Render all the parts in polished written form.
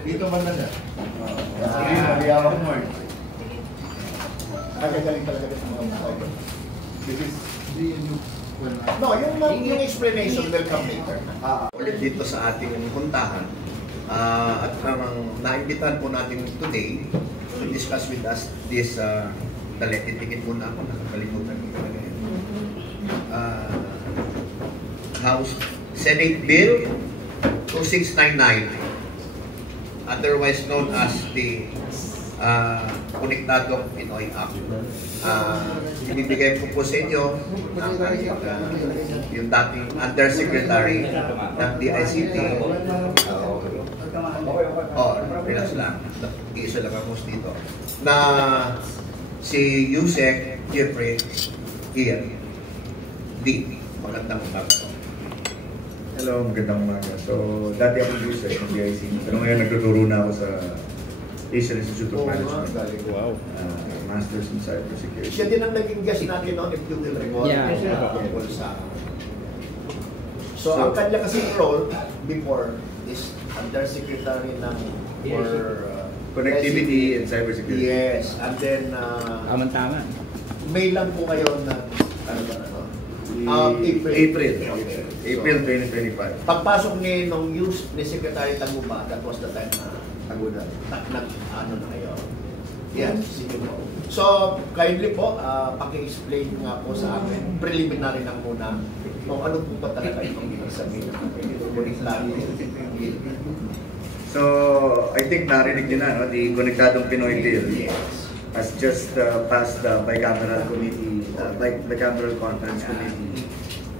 Dito man na siya. Maliyawak mo eh. Nagagaling talaga sa mga mukha. This is the new... No, yung explanation will come later. Ulit dito sa ating puntahan. At naimbitahan po natin today to discuss with us this titikit muna ako, nakakalimutan ko talaga yun. House Senate Bill 2699, otherwise known as the Konektadong Pinoy Act. Ibibigay ko po sa inyo ang yung dating Undersecretary ng DICT. Relax lang. Isa lang ako dito. Na si Yusek Jeffrey Ian D. Magandang umaga. Hello, magandang umaga. So, dati ako Yusek ng DICT. Pero ngayon nagtuturo na ako sa Asian Institute of Management. Wow. Masters in Cybersecurity. Siya din ang naging guest natin noon, if you will recall. Yeah. So, ang kanya kasing role before is Undersecretary ng for Connectivity and Cybersecurity. Yes, and then Tama. May lang po ngayon na April 2025. Pagpasok ni nung youth ni Secretary Taguba, that was the time na Taguba ano na kayo. Yes, sige po. So, kindly po, paki-explain nga po sa amin, preliminary lang muna, kung ano po ba talaga itong sabihin natin. So, I think narinig nyo na, no? The Konektadong Pinoy Bill has just passed the bicameral committee, bicameral conference committee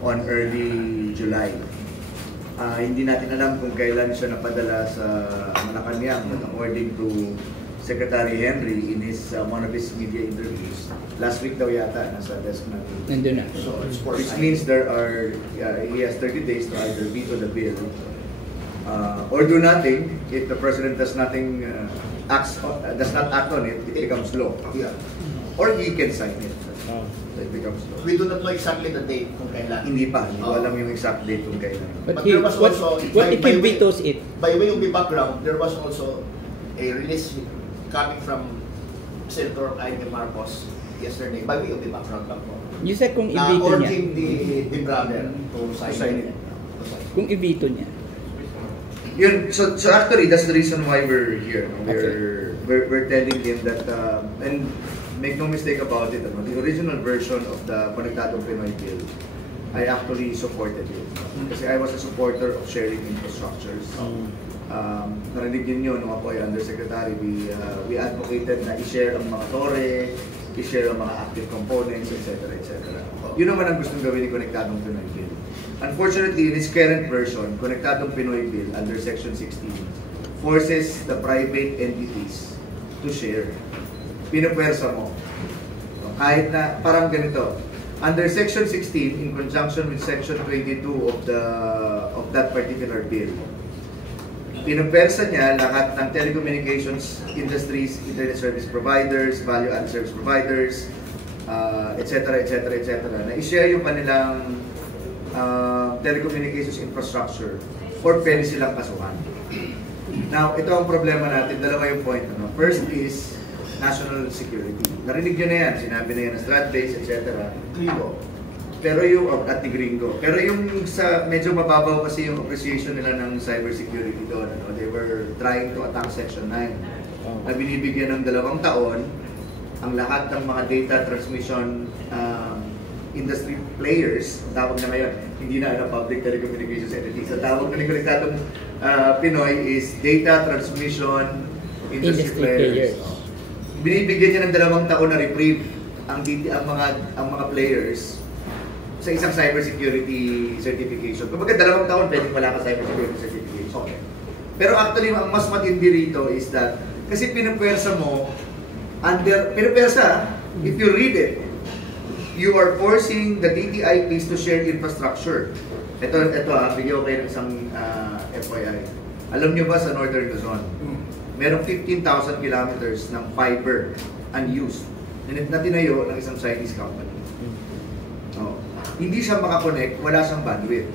on early July. Hindi natin alam kung kailan siya napadala sa Malacanang, but according to Secretary Henry in his one of his media interviews, last week daw yata, nasa desk natin. Nandun na. So, it's for Which means there are, he has 30 days to either veto the bill or do nothing. If the president does nothing, does not act on it, it becomes law. Yeah. Or he can sign it. It becomes law. We do not know exactly the date kung kailan. Hindi pa, hindi ko alam yung exact date kung kailan. But there was also, what if he vetoes it? By way of the background, there was also a release coming from Senator Amy Marcos yesterday, by way of the background lang po. You said kung i-veto niya. Urging the brother to sign it. Kung i-veto niya. Yun, so actually that's the reason why we're here. We're telling him that and make no mistake about it, the original version of the Konektadong Pinoy Bill, I actually supported it. Kasi I was a supporter of sharing infrastructures. Narinig din yun nung ako ay undersecretary, we advocated na i-share ang mga tore, i-share ang mga active components, etc. Yun naman ang gustong gawin ni Konektadong Pinoy Bill. Unfortunately, in its current version, Konektadong Pinoy Bill under Section 16 forces the private entities to share. Pinupwersa mo. Kahit na parang ganito, under Section 16, in conjunction with Section 22 of that particular bill, pinupwersa niya lahat ng telecommunications industries, internet service providers, value-added service providers, etc. na i-share yung kanilang telecommunications infrastructure or pwede silang kasuhan. Now, ito ang problema natin, dalawa yung point. First is national security. Narinig nyo na yan, sinabi na yan, strat-based, etc. Gringo. Pero yung, at the gringo. Pero yung sa, medyo mababaw kasi yung appreciation nila ng cybersecurity doon. They were trying to attack Section 9. Na binibigyan ng 2 taon ang lahat ng mga data transmission industry players, tawag na ngayon, hindi na public telecommunications entities. Ang tawag na Konektadong Pinoy is data transmission industry players. Binibigyan niya ng 2 taon na reprieve ang mga players sa isang cybersecurity certification. Kapag 2 taon, pwedeng wala ka cybersecurity certification. Okay. Pero actually, ang mas matindi rito is that, kasi pinupwersa mo, if you read it, you are forcing the DTIPs to share infrastructure. Ito bigyan ko kayo ng isang FYI. Alam niyo ba sa Northern Luzon, merong 15,000 kilometers ng fiber unused na tinayo ng isang Chinese company. Hindi siya makakonect, wala siyang bandwidth.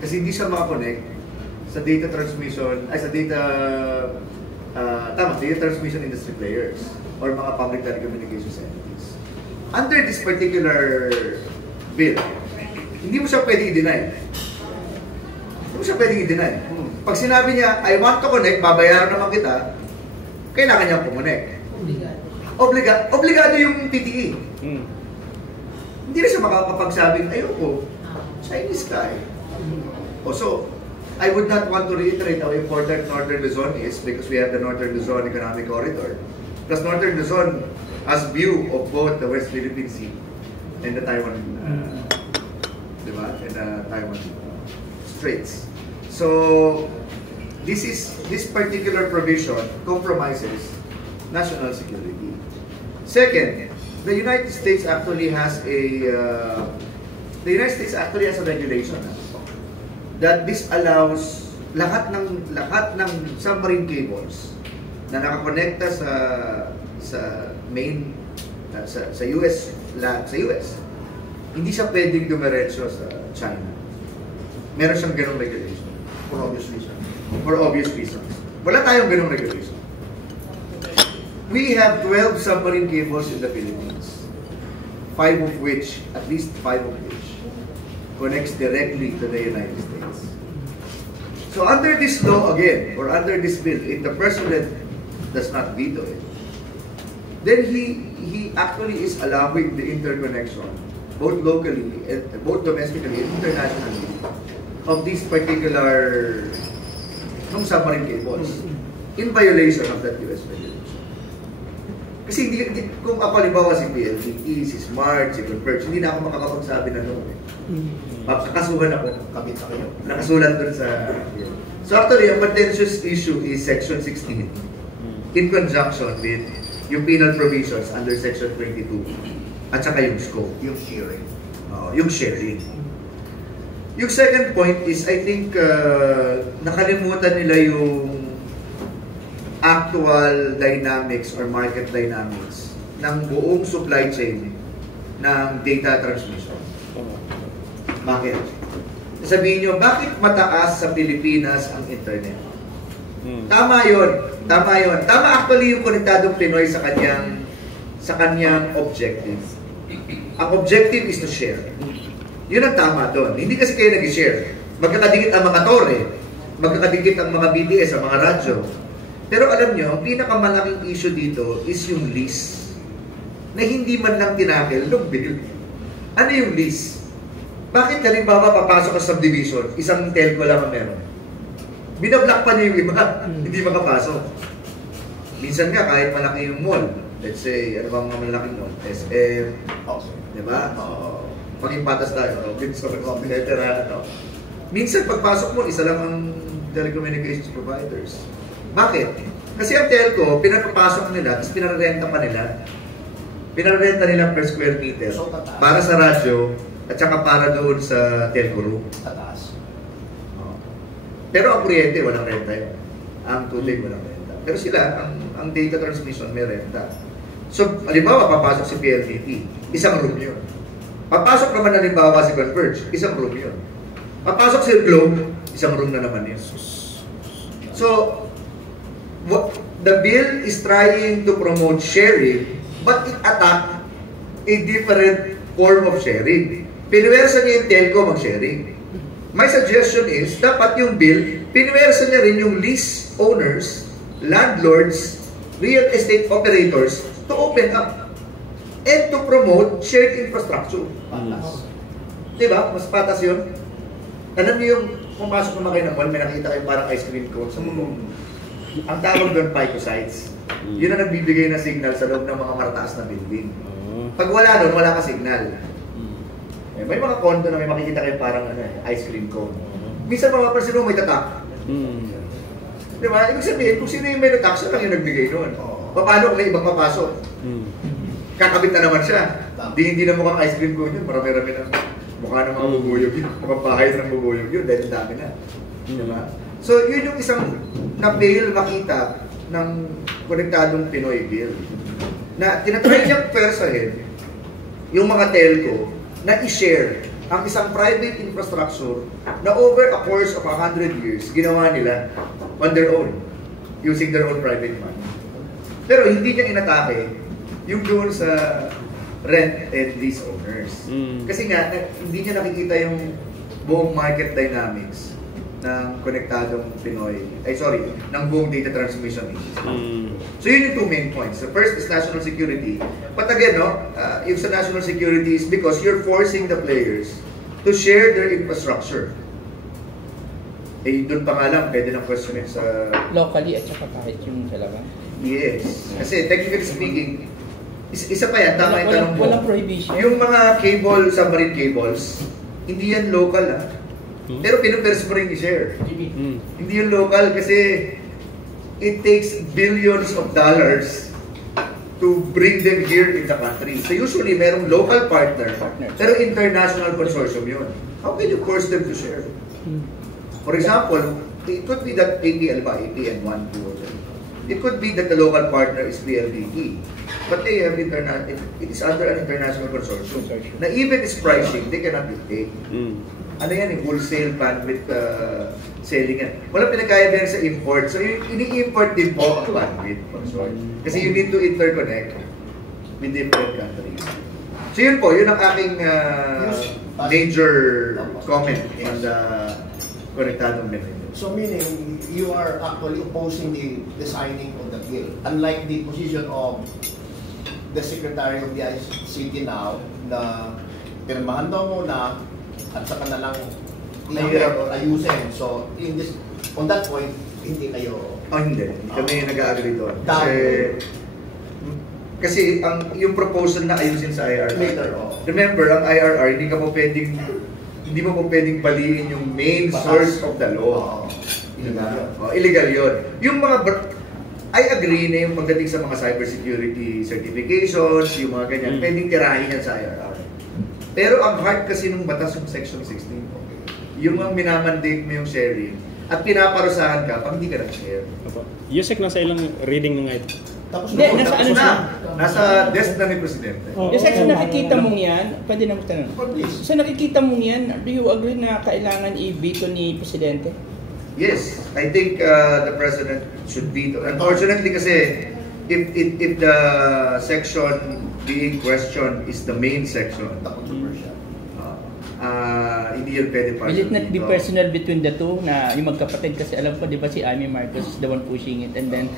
Kasi hindi siya makakonect sa data transmission, ay sa data tama, the transmission industry players or mga public telecommunications entities. Under this particular bill, hindi mo siya pwedeng i-deny. Hindi mo siya pwedeng i-deny. Pag sinabi niya, I want to connect, babayaran naman kita, kailangan niyang pumonect. Obligado yung PTE. Hindi na siya makakapagsabing, ayoko, Chinese ka eh. So, I would not want to reiterate how important Northern Luzon is because we have the Northern Luzon Economic Corridor. Plus Northern Luzon has view of both the West Philippine Sea and the Taiwan, diba? And the Taiwan Straits. So, this particular provision compromises national security. Second, the United States actually has a regulation that disallows lahat ng submarine cables na nakakonekta sa main sa US land, sa US. Hindi siya pwedeng dumiretso sa China. Meron siyang ganung regulation for obvious reasons. For obvious reasons. Wala tayong ganung regulation. We have 12 submarine cables in the Philippines. At least 5 of which connects directly to the United States. So under this law again, or under this bill, if the President does not veto it, then he actually is allowing the interconnection, both locally, both domestically and internationally, of these particular submarine cables in violation of that US regulation. Kasi kung ako halimbawa si PLDT, si Smart, si Converge, hindi na ako makakapagsabi na noon. Kakasuhan ako. Kabit sa kayo. Nakasulat dun sa... So actually, ang contentious issue is Section 16 in conjunction with yung penal provisions under Section 22 at saka yung scope. Yung sharing. Yung sharing. Yung second point is, I think, nakalimutan nila yung actual dynamics or market dynamics ng buong supply chain ng data transmission. Bakit? Sabihin nyo, bakit mataas sa Pilipinas ang internet? Tama yun. Tama actually yung Konektadong Pinoy sa kanyang objective. Ang objective is to share. Yun ang tama doon. Hindi kasi kayo nag-share. Magkakadikit ang mga tore, magkakadikit ang mga BTS, ang mga radyo. Pero alam nyo, ang pinakamalaking issue dito is yung lease. Na hindi man lang tinakil, no bill. Ano yung lease? Bakit halimbawa papasok sa subdivision, isang telco lang ang meron? Binablock pa niya yung iba, hindi makapasok. Minsan nga, kahit malaki yung mall, let's say, ano bang mga malaking mall? SM, diba? Maging patas tayo, Robinson, etc. Minsan pagpasok mo, isa lang ang telecommunications providers. Bakit? Kasi ang telco, pinapapasok nila, tapos pinarenta pa nila. Pinarenta nila per square meter. So, para sa radyo, at saka para doon sa telco room. Tataas. Pero ang kuryente, walang renta yun. Ang tubig, walang renta. Pero sila, ang data transmission, may renta. So, halimbawa, papasok si PLDT, isang room yun. Papasok naman halimbawa si Converge, isang room yun. Papasok si Globe, isang room na naman yun. So, the bill is trying to promote sharing, but it attacked a different form of sharing. Pinuwersa niya yung telco mag-sharing. My suggestion is, dapat yung bill, pinuwersa niya rin yung lease owners, landlords, real estate operators to open up and to promote shared infrastructure. Patas. Diba? Mas patas yun. Alam niyo yung pumasok naman kayo ng mall, may nakita kayo parang ice cream cone sa bubong. Ang tawag doon, phytocytes. Yun ang nagbibigay na signal sa loob ng mga marataas na building. Pag wala doon, wala ka signal. May mga condo na may makikita kayo parang ice cream cone. Minsan mapapansin mo may tatak. Diba? Ibig sabihin, kung sino yung may tatak, siya lang yung nagbigay doon. Paano kung may ibang papasok? Kakabit na naman siya. Hindi na mukhang ice cream cone yun. Marami-rami na mukha ng mga bubuyog yun. Mga bahay ng bubuyog yun. Dahil ang dami na. Diba? So, yun yung isang na-fail makita ng Konektadong Pinoy bill. Na tinatry niyang persahin yung mga telco na i-share ang isang private infrastructure na over a course of 100 years, ginawa nila on their own. using their own private money. Pero hindi niya inatake yung doon sa rent and lease owners. Kasi nga, hindi niya nakikita yung buong market dynamics ng konektadong Pinoy, ng buong data transmission industry. So yun yung two main points. The first is national security. But again, if sa national security is because you're forcing the players to share their infrastructure. Eh, doon pa nga lang, pwede nang questionin sa... Locally at saka kahit yung sa labas. Yes. Kasi technically speaking, isa pa yan, tama yung tanong mo. Walang prohibition. Yung mga cable, submarine cables, hindi yan local Pero pinuperse mo rin i-share. Hindi yan local kasi it takes billions of dollars to bring them here in the country. So usually, merong local partner, pero international consortium yun. How can you force them to share? For example, it could be that ATL ba, ATN 1, 2, it could be that the local partner is PLDT, but they have it is under an international consortium. Na even its pricing, they cannot dictate. Ano yan, wholesale bandwidth selling yan. Walang pinagkaya din sa import. So, ini-import din po ang bandwidth. Kasi you need to interconnect with different countries. So, yun po, yun ang aking major comment on the konektadong Pinoy. So meaning, you are actually opposing the signing of the bill. Unlike the position of the Secretary of the ICT now, na pirmahan daw muna at saka na lang ayusin. So, on that point, hindi kayo... Hindi. Kami nag-agree doon. Kasi yung proposal na ayusin sa IRR. Remember, ang IRR, hindi mo po pwedeng baliin yung main source of the law. Illegal yun. Yung mga... I agree na yung pagdating sa mga cybersecurity certifications, yung mga ganyan, pwedeng tirahin yan sa IRR. Pero ang hard kasi nung batas yung Section 16, yung minamandate mo yung sharing at pinaparusahan ka pag hindi ka nag-share. Yusek, nasa ilang reading nung ito? Tapos nasa desk na ni Presidente. Yung sa nakikita mong yan, pwede na magtanong. Sa nakikita mong yan, do you agree na kailangan i-veto ni Presidente? Yes, I think the President should veto. Unfortunately kasi, if the section being questioned is the main section, hindi yun pwede Will it not be personal between the two na yung magkapatid? Kasi alam ko, di ba si Amy Marcos is the one pushing it, and then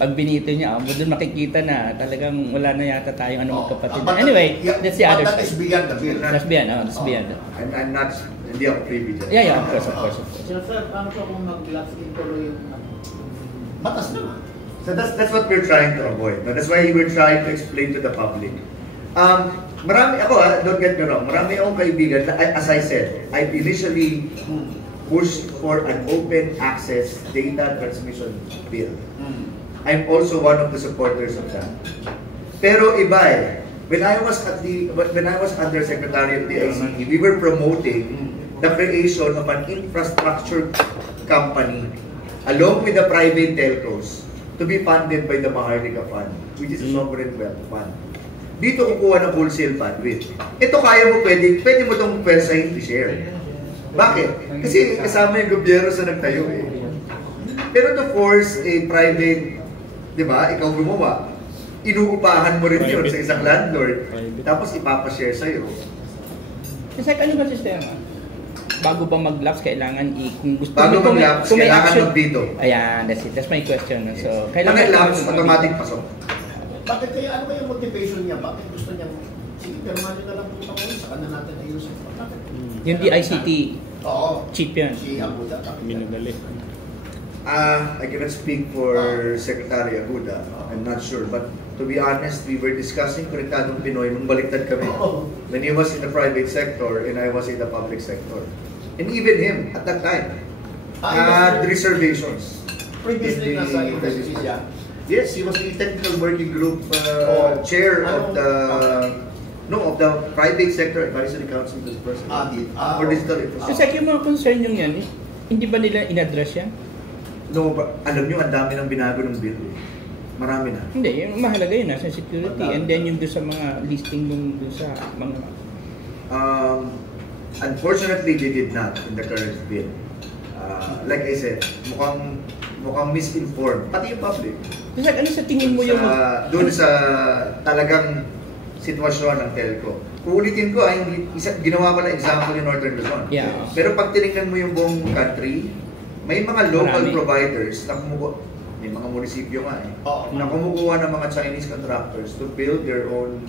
pag binito niya, doon makikita na talagang wala na yata tayong magkapatid. Anyway, that's the other side. That is beyond the bill. That's beyond. I'm not, hindi ako privy dyan. Yeah, of course. Sir, paano po kung mag-lapse tuloy yung batas naman? So that's what we're trying to avoid. That's why we're trying to explain to the public. Marami ako, don't get me wrong, marami akong kaibigan na, as I said, I initially pushed for an open access data transmission bill. I'm also one of the supporters of that. Pero iba when I was Undersecretary of the ICT, we were promoting the creation of an infrastructure company along with the private telcos to be funded by the Maharlika Fund, which is a sovereign wealth fund. Dito kukuha ng wholesale bandwidth. Ito kaya mo, pwede mo itong pwersahin i-share. Bakit? Kasi kasama yung gobyerno sa nagtayo Pero to force a private, di ba, ikaw gumawa, inuupahan mo rin yun sa isang landlord, tapos ipapashare sa'yo. Kasi ano ba sistema? Bago ba mag-lapse, kailangan kung gusto bago mag-lapse, kailangan mag-veto. Ayan, that's it. That's my question. So, kailangan lapse, automatic pasok. Bakit kaya, ano ba yung motivation niya? Bakit gusto niya, sige, pero mali na lang po ako, saka na natin ayusin. Yung DICT, oo, cheap yan. Si Aguda. Minadali. I cannot speak for Secretary Aguda. I'm not sure. But to be honest, we were discussing Konektadong Pinoy nung baliktad kami. When he was in the private sector and I was in the public sector. And even him, at that time, had reservations. Previously, nasa industry siya. Yes, he was the technical working group chair of the private sector advisory council to the president for digital infrastructure. So, sa yung mga concern yung yan, hindi ba nila in-address yan? No, alam nyo, ang dami ng binago ng bill. Marami na. Hindi, yung mahalaga yun, nasa security, and then yung doon sa mga listing nung doon sa mga... Unfortunately, they did not in the current bill. Like I said, mukhang mukhang misinformed, pati yung public. Kasi ano sa tingin mo yung... Doon sa talagang sitwasyon ng telco. Uulitin ko, ginawa ko na example yung Northern Luzon. Yeah. Pero pag tinignan mo yung buong country, may mga local Marami. providers na may mga munisipyo nga na kumukuha ng mga Chinese contractors to build their own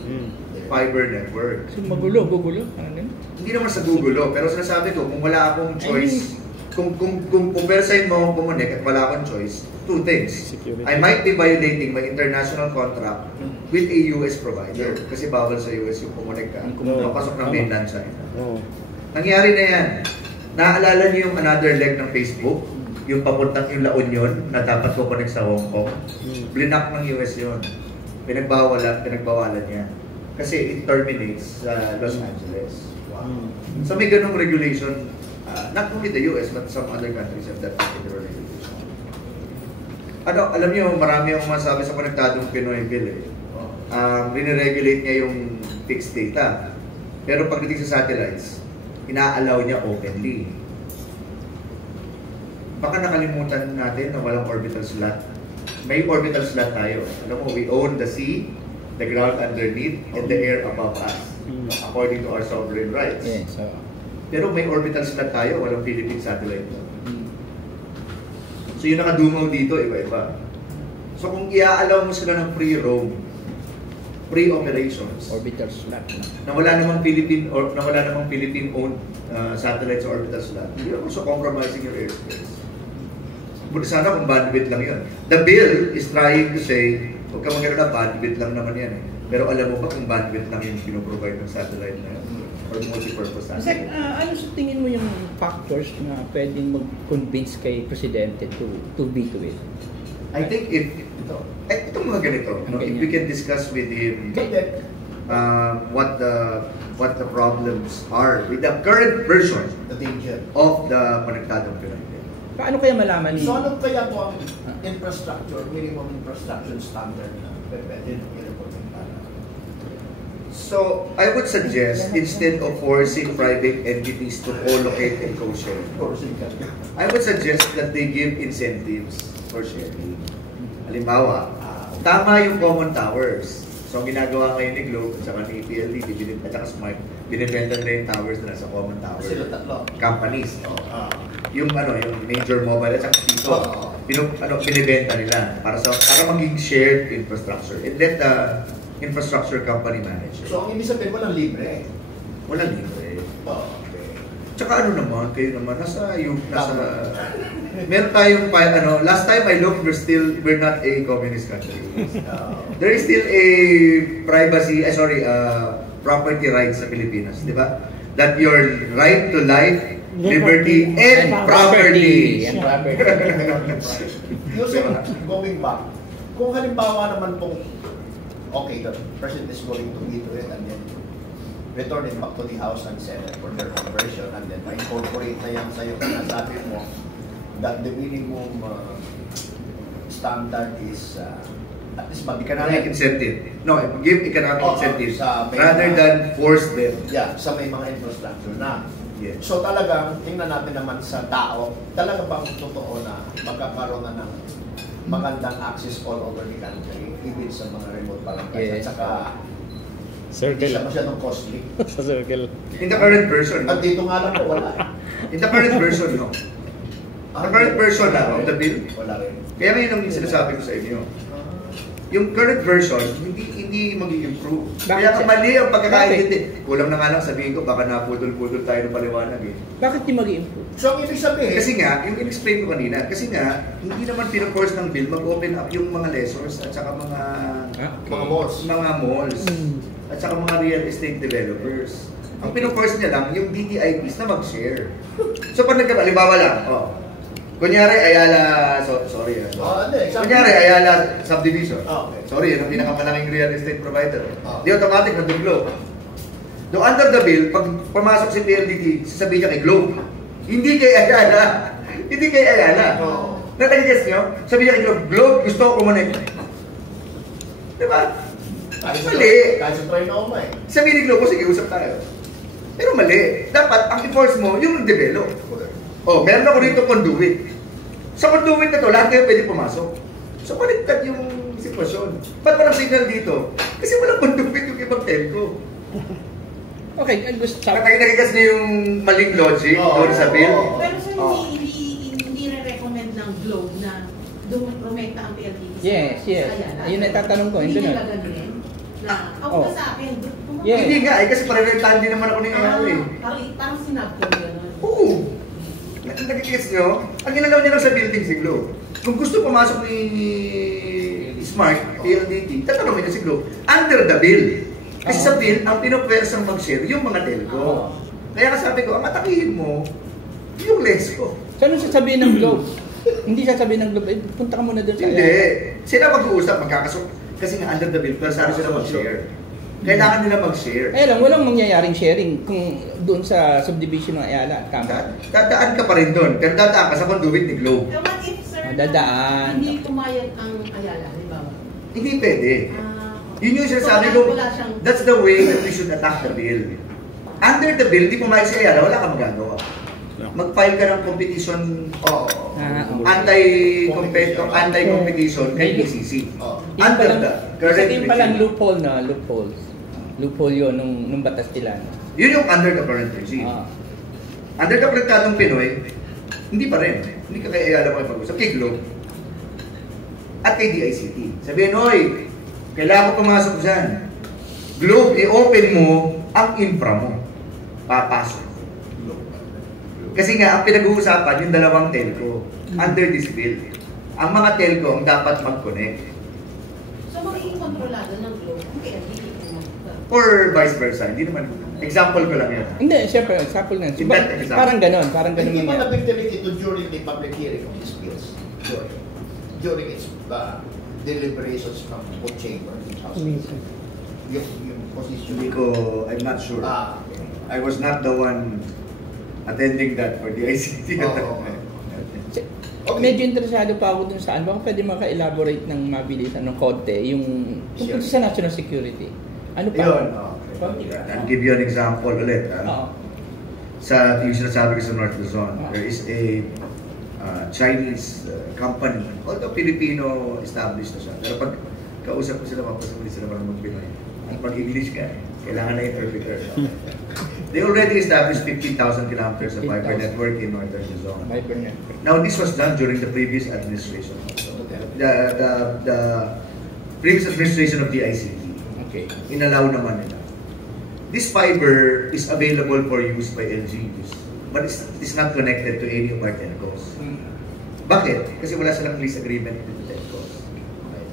fiber network. So gugulo. Ano yun? Hindi naman sa gugulo, pero sinasabi ko, kung wala akong choice, kung pumpersahin mo akong kumunik at wala akong choice, two things. Security. I might be violating my international contract with a US provider kasi bawal sa US yung kumunik ka, makasok ng mainland China. Nangyari na yan. Naaalala niyo yung another leg ng Facebook? Yung papuntang yung La Union na dapat ko connect sa Hong Kong. Blinak ng US yun. Pinagbawalan niya. Kasi it terminates sa Los Angeles. Wow. So may ganung regulation, not only the US but some other countries have that particular regulation. Alam niyo, marami akong masabi sa Konektadong Pinoy Bill eh. Riniregulate niya yung fixed data. Pero pagdating sa satellites, ina-allow niya openly. Baka nakalimutan natin na walang orbital slot. May orbital slot tayo. Alam mo, we own the sea, the ground underneath, and the air above us. According to our sovereign rights. Yeah, so... Pero may orbital slot tayo, walang Philippine satellite. So yung nakadumaw dito, iba-iba. So kung i-allow mo sila ng free roam, free operations, orbital slot. na wala namang Philippine-owned satellites or orbital slot, you're also compromising your airspace. Buti sana kung bandwidth lang yun. The bill is trying to say, huwag ka magkaroon na bandwidth lang naman yan eh. Pero alam mo ba kung bandwidth lang yung pinoprovide ng satellite na yun? Or multi-purpose satellite? Ano sa tingin mo yung factors na pwedeng mag-convince kay Presidente to veto it? I think itong mga ganito, if we can discuss with him what the problems are with the current version of the Konektadong Pinoy. Paano kaya malaman So ano kaya po ang infrastructure, minimum infrastructure standard na pwede i-implementan? So, I would suggest, instead of forcing private entities to co-locate and co-share, I would suggest that they give incentives for sharing. Halimbawa, tama yung common towers. So, ang ginagawa ngayon ni Globe at saka ni PLDT at saka Smart, binibenta nila yung towers na nasa common tower Sila tatlo. companies. Yung major mobile at saka dito, binibenta nila para maging shared infrastructure. And let the infrastructure company manage it. So ang ibig sabihin, walang libre. Walang libre. Okay. Tsaka naman, kayo naman, meron tayong, last time I looked, we're not a communist country. There is still a property rights sa Pilipinas, di ba? That your right to life, liberty, and property. Yusuf, going back, kung halimbawa naman pong, okay, the president is going to veto it and then return it back to the House and Senate for their conversion and then incorporate na yan sa yung nasabi mo that the minimum standard is at least Economic incentive. No, give economic incentives sa may rather than force them. Yeah, sa may mga infrastructure na. Yes. So talagang, tingnan natin naman sa tao, talaga bang totoo na magkakaroon na ng magandang access all over the country, even sa mga remote barangays, at saka hindi siya masyadong costly. Sa circle. In the current version, At dito nga lang po, wala eh. in the current version, no. The current version of the bill, Wala rin. kaya ngayon ang sinasabi ko sa inyo, yung current version, hindi mag-i-improve. Kaya Bakit? mali ang pagkakaintindi. Kulang na nga lang sabihin ko, baka napudol-pudol tayo ng paliwanag eh. Bakit di mag-improve? So ang ibig sabihin, Kasi nga, yung in-explain ko kanina, kasi nga, hindi naman pinaforce ng bill mag-open up yung mga lessors at saka mga malls. at saka mga real estate developers. Ang pinaforce niya lang, yung DTIPs na mag-share. So pag halimbawa lang, kunyari Ayala, kunyari Ayala subdivision. Okay. Sorry, yun ang pinakamalaking real estate provider. Di automatic na Globe. Do under the bill, pag pumasok si PLDT, sasabihin niya kay Globe. Hindi kay Ayala. Hindi kay Ayala. Nakagigess nyo? Sabi niya kay Globe, gusto ko kumonek. Diba? Mali. Kahit sa Trinoma eh. Sabi ni Globe, sige, usap tayo. Pero mali. Dapat, ang i-force mo, yung develop. Meron ako dito conduit. Sa conduit na to, lahat kayo pwede pumasok. So, baliktad yung sitwasyon. Ba't walang signal dito? Kasi walang conduit yung ibang telco. Okay, gusto Nagigas niyo yung maling logic doon sa bill. Pero sir, hindi re-recommend ng Globe na dumpromekta ang PLDT sa Yes. Ayala. Ayun ang tatanong ko. Hindi Hindi nila na. ganunin. Na, ako ba sa akin? Yeah. Hindi nga kasi parang din naman ako ng Ayala eh. Parang sinabi ko gano'n. Oo. Nagigits nyo, ang ginalaw niya lang sa building si Globe. Kung gusto pumasok ni Smart, PLDT, tatanungin niya si Globe, under the bill. Kasi sa bill, ang pinupwersang mag-share yung mga telco. Kaya sabi ko, ang atakihin mo, yung Lesco. So, anong sasabihin ng Globe? Hindi sasabihin ng Globe, punta ka muna doon sa Hindi. Sila mag-uusap, magkakasok. Kasi nga under the bill, pero sabi sila mag-share. Kailangan nila mag-share. Eh lang, walang mangyayaring sharing kung doon sa subdivision ng Ayala. Tama. Dadaan ka pa rin doon. Pero dadaan ka sa conduit ni Globe. Eh, what if, sir, Dadaan. hindi pumayag ang Ayala, di ba? Hindi pwede. Yun yung sinasabi ko, that's the way that we should attack the bill. Under the bill, di pumayag si Ayala, wala kang magagawa. Mag-file ka ng competition, anti-competition kay PCC. Under the current Yung palang loophole na, loophole yun nung batas nila. Yun yung under the current regime. Under the Tratadong Pinoy, hindi pa rin. Hindi ka kay Ayala makipag-usap. Kay Globe. At kay DICT. Sabihin, oy, kailangan ko pumasok dyan. Globe, i-open mo ang infra mo. Papasok. Kasi nga, ang pinag-uusapan yung dalawang telco under this bill. Ang mga telco ang dapat mag-connect. So, magiging kontrolado ng Globe ang PLDT. Or vice versa. Hindi naman. Example ko lang yan. Hindi, siyempre, example nga. Parang ganon Hindi pa nga. na-victimate ito during the public hearing of these bills. During its deliberations from both chamber and house. Yung position. Hindi ko, I'm not sure. Okay. I was not the one attending that for the ICT. Medyo interesado pa ako dun saan. Baka pwede maka-elaborate ng mabilisan ng konti yung tungkol sa national security. Ano pa? Yun. I'll give you an example ulit. Sa yung sinasabi ko sa North Luzon, there is a Chinese company, although Filipino established na siya. Pero pag kausap ko sila, mapasabili sila parang mag-Pinoy. Pag English ka, kailangan na interpreter. They already established 15,000 kilometers of fiber network in Northern Luzon. Now, this was done during the previous administration. The previous administration of the ICT. Okay. Inallow naman nila. This fiber is available for use by LGUs, but it's not connected to any of our telcos. Bakit? Kasi wala silang lease agreement with the telcos. Okay.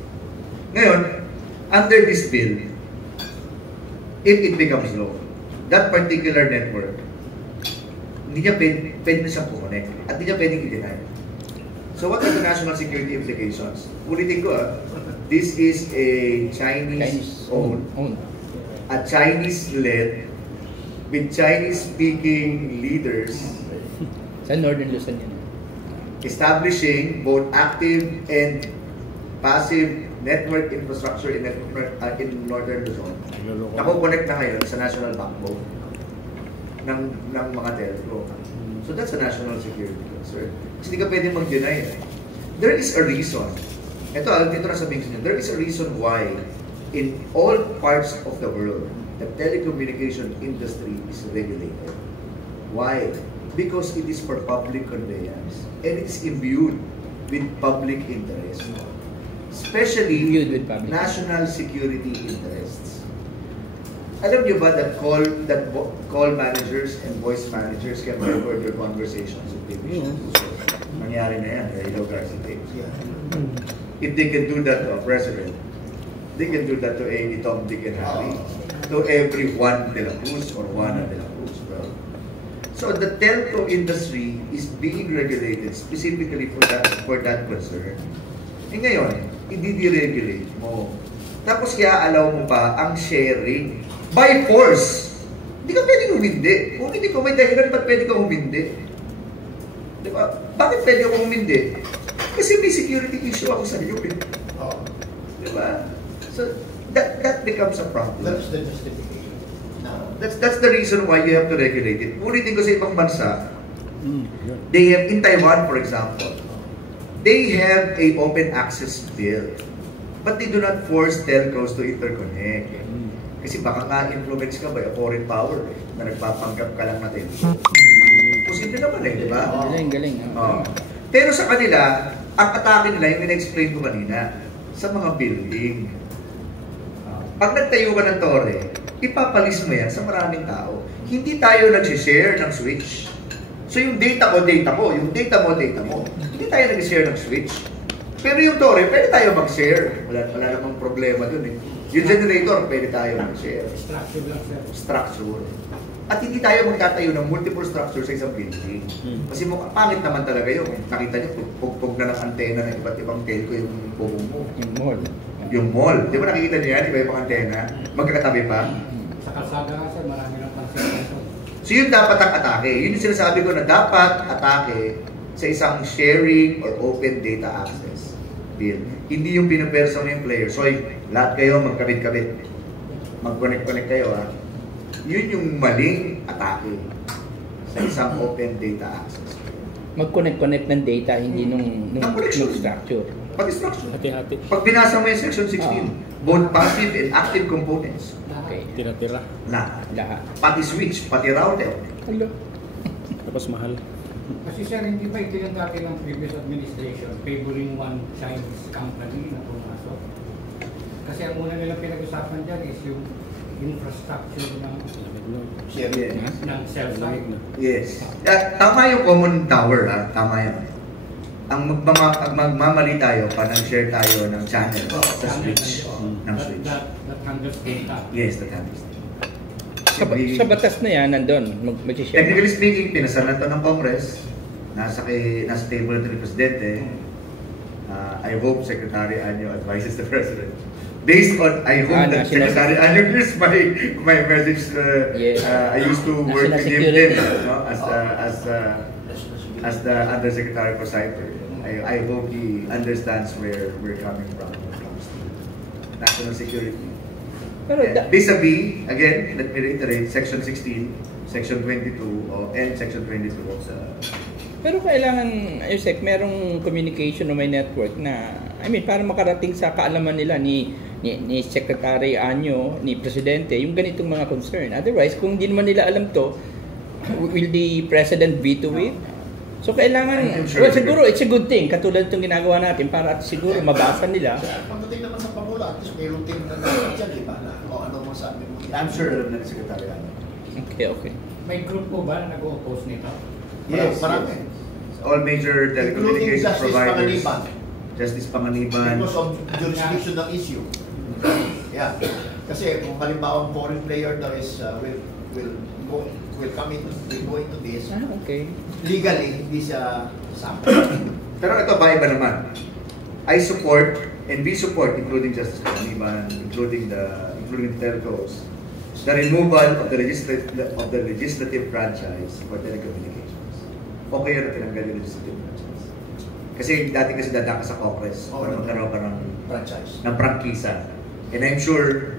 Ngayon, under this bill, if it becomes law, that particular network, hindi niya pwede na siyang connect at hindi niya pwedeng i-deny. So what are the national security implications? Ulitin ko this is a Chinese-owned, a Chinese-led, with Chinese-speaking leaders sa Northern Luzon yun. Establishing both active and passive network infrastructure in Northern Luzon. Nako-connect na ngayon sa national backbone ng mga telco. So that's a national security concern. Kasi hindi ka pwede mag-deny. There is a reason. Dito na sabihin sa inyo, there is a reason why in all parts of the world, the telecommunication industry is regulated. Why? Because it is for public conveyance and it is imbued with public interest. Especially national security interests. Alam niyo ba that call managers and voice managers can record their conversations with television? Nangyari na yan, Hello Garcia tapes. If they can do that to a president, they can do that to any Tom, Dick, and Harry, to every Juan de la Cruz or Juana de la Cruz. Well, so the telco industry is being regulated specifically for that concern. Eh ngayon, i-deregulate mo. Tapos i-allow mo pa ang sharing by force. Hindi ka pwedeng humindi. Kung hindi ko may dahilan, ba't pwede ka humindi? Diba? Bakit pwede ako humindi? Kasi may security issue ako sa iyo. Diba? So, that becomes a problem. That's the justification. That's the reason why you have to regulate it. Ulitin ko sa ibang bansa, they have, in Taiwan for example, they have a open access bill. But they do not force telcos to interconnect. Kasi baka nga influence ka by a foreign power na nagpapanggap ka lang natin. Posible naman di ba? Galing. Pero sa kanila, ang atake nila, yung in-explain ko kanina, sa mga building. Pag nagtayo ka ng torre, ipapalis mo yan sa maraming tao. Hindi tayo nag-share ng switch. So yung data ko, yung data mo. Hindi tayo nag-share ng switch. Pero yung torre, pwede tayo mag-share. Wala namang problema dun Yung generator, pwede tayo mag-share. Structure lang, sir. Structure. At hindi tayo magtatayo ng multiple structure sa isang building. Kasi pangit naman talaga yun. Nakita niyo, pugpog na ng antena ng iba't ibang telco yung bubong mo. Yung mall. Di ba nakikita niyo yan? Iba-ibang antena. Magkakatabi pa. Sa kalsada nga, sir, marami ng pansin. So yun dapat ang atake. Yun yung sinasabi ko na dapat atake sa isang sharing or open data access bill. Hindi yung pinapersa mo yung player. So lahat kayo magkabit-kabit. Mag-connect-connect kayo Yun yung maling atake sa isang open data access. Mag-connect ng data, hindi nung structure. Pati structure. Hati-hati. Pag binasa mo yung section 16, both passive and active components. Okay. Tira-tira. Lahat. Pati switch, pati router. Hello. Tapos mahal. Kasi sir, hindi pa itinatake ng previous administration favoring one Chinese company na pumasok. Kasi ang una nilang pinag-usapan dyan is yung infrastructure ng cell site. Yes. Tama yung common tower Tama yan. Ang magmamali tayo pa nang-share tayo ng channel sa switch. Ng switch. That handles data. Yes, that handles data. Sa batas na yan, nandun, mag-share. Technically speaking, pinasalan to ng Congress, nasa table ito ni Presidente. I hope Secretary Anyo advises the President. Based on, I hope that Secretary Anyo hears my message. I used to work with him then, as the Undersecretary for Cyber. I hope he understands where we're coming from when it comes to national security. Pero vis-a-vis, again, let me reiterate, Section 16, Section 22, and Section 22 of the... Pero kailangan, Yusek, merong communication o may network na, para makarating sa kaalaman nila ni Secretary Anyo, ni Presidente, yung ganitong mga concern. Otherwise, kung hindi naman nila alam to, will the President veto it? So kailangan, siguro it's a good thing, katulad itong ginagawa natin para siguro mabasa nila. Pagdating naman sa Pangulo, at least may routine na dapat dyan, di ba? Ano masabi mo? I'm sure alam na ni Secretary Anyo. Okay. May group po ba na nag-oppose nito? Yes, marami. All major telecommunication providers. Panganiban. Justice Panganiban. Because of jurisdictional issue. Yeah. Kasi kung halimbawa foreign player daw is will go into this. Okay. Legally, hindi siya sama. Pero ito ba iba naman? I support and we support, including Justice Panganiban, including the telcos, the removal of the legislative franchise for telecommunications. Okay yun na tinanggal yung legislative franchise. Kasi dati dadaan ka sa Congress para magkaroon ka ng franchise. Ng prangkisa. And I'm sure,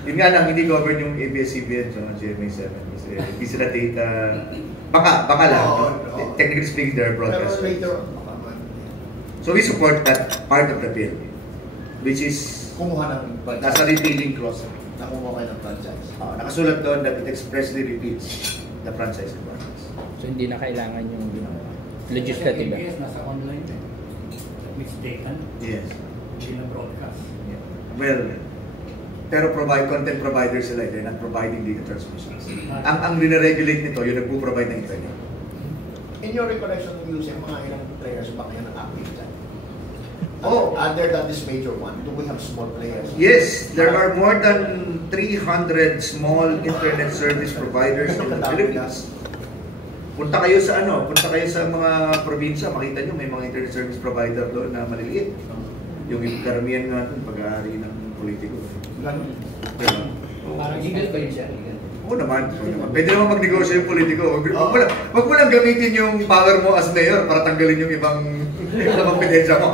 yun nga lang, hindi govern yung ABS-CBN at GMA7 kasi hindi sila data, baka lang, technically speaking, they're broadcast. Pero later, so we support that part of the bill, which is kumuha ng franchise. Nasa repealing clause. Nakumuha kayo ng franchise. Nakasulat doon that it expressly repeats the franchise requirements. So hindi na kailangan yung legislative. Kasi nasa online mixed data. Yes. Hindi na broadcast. Yeah. Well, pero content providers sila, they're not providing data transmissions. Ang regulate nito, yung nagpo-provide ng internet. In your recollection of using mga ilang players ba kayo ng active dyan? Other than this major one, do we have small players? Yes, there are more than 300 small internet service providers in the Philippines. Punta kayo sa mga probinsya, makita nyo may mga internet service provider doon na maliliit. Yung karamihan nga doon, pag-aari ng politiko. Ganun. Parang legal ba yun siya? Oo naman. Pwede naman magnegosyo yung politiko. Wag mo lang gamitin yung power mo as mayor para tanggalin yung ibang kompetensya mo.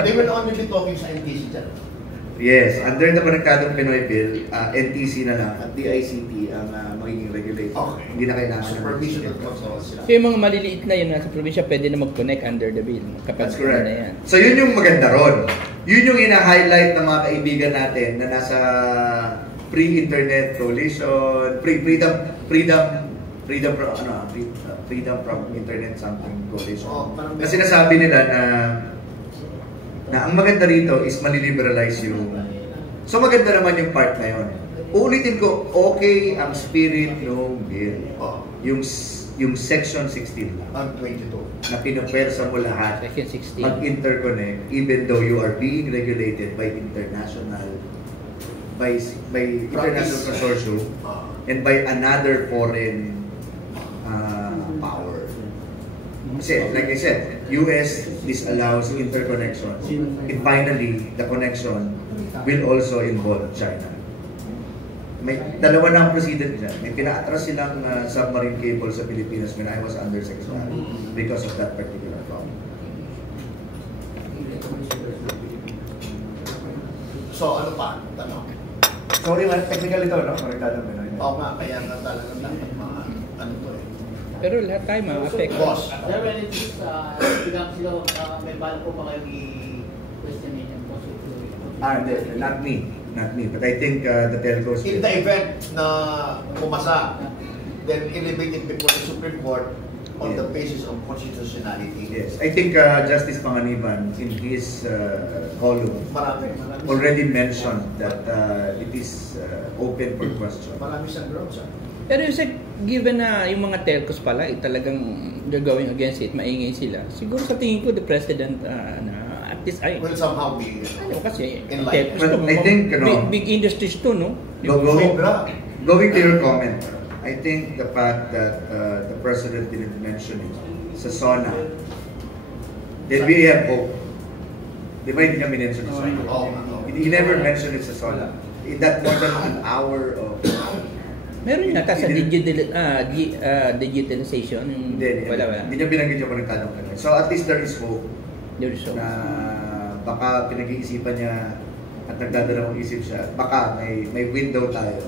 They will only be talking sa NTC dyan. Yes, under the Konektadong Pinoy Bill, NTC na lang at DICT ang magiging regulator. Okay. Hindi na kailangan ng Supervision NTC. and control sila. So yung mga maliliit na yun nasa probinsya, pwede na mag-connect under the bill. Kapag That's correct. na yan. So yun yung maganda ron. Yun yung ina-highlight ng mga kaibigan natin na nasa pre-internet coalition, freedom from internet something coalition. Parang Kasi nasabi nila na ang maganda rito is maliliberalize yung... So maganda naman yung part na yun. Uulitin ko, okay ang spirit ng bill. Yung section 16 lang. Ang 22. Na pinapwersa mo lahat Section 16. mag-interconnect even though you are being regulated by international consortium and by another foreign power. Kasi, like I said, US disallows interconnection. And finally, the connection will also involve China. May dalawa na ang president dyan. May pina-atras silang submarine cable sa Pilipinas when I was undersecretary because of that particular problem. So, ano pa? Tanong. Sorry, technical ito, no? Konektadong Pinoy. Oo nga, kaya nga talagang dapat mga ano to eh. Pero lahat tayo ma-affect. Boss. Sir, when it is, biglang sila, may bala po ba kayong i-question niya po? Not me. But I think the telcos... In the event na pumasa, then elevated before the Supreme Court on the basis of constitutionality. Yes, I think Justice Panganiban in his column Marami. already mentioned that it is open for question. Marami siyang grounds. Pero yung given na yung mga telcos pala talagang they're going against it, maingay sila. Siguro sa tingin ko the president na at least ay Will somehow be kasi in line. telcos Well, I think, big industries to, no? Going to your comment, I think the fact that the president didn't mention it sa SONA, then we have hope. Di ba hindi niya minention sa SONA? He never mentioned it sa SONA. In that more than an hour of... Meron yata sa digitalization yung wala. Hindi niya binanggit yung Konektadong Pinoy. So at least there is hope There is hope. na baka pinag-iisipan niya at nagdadalawang isip siya. Baka may window tayo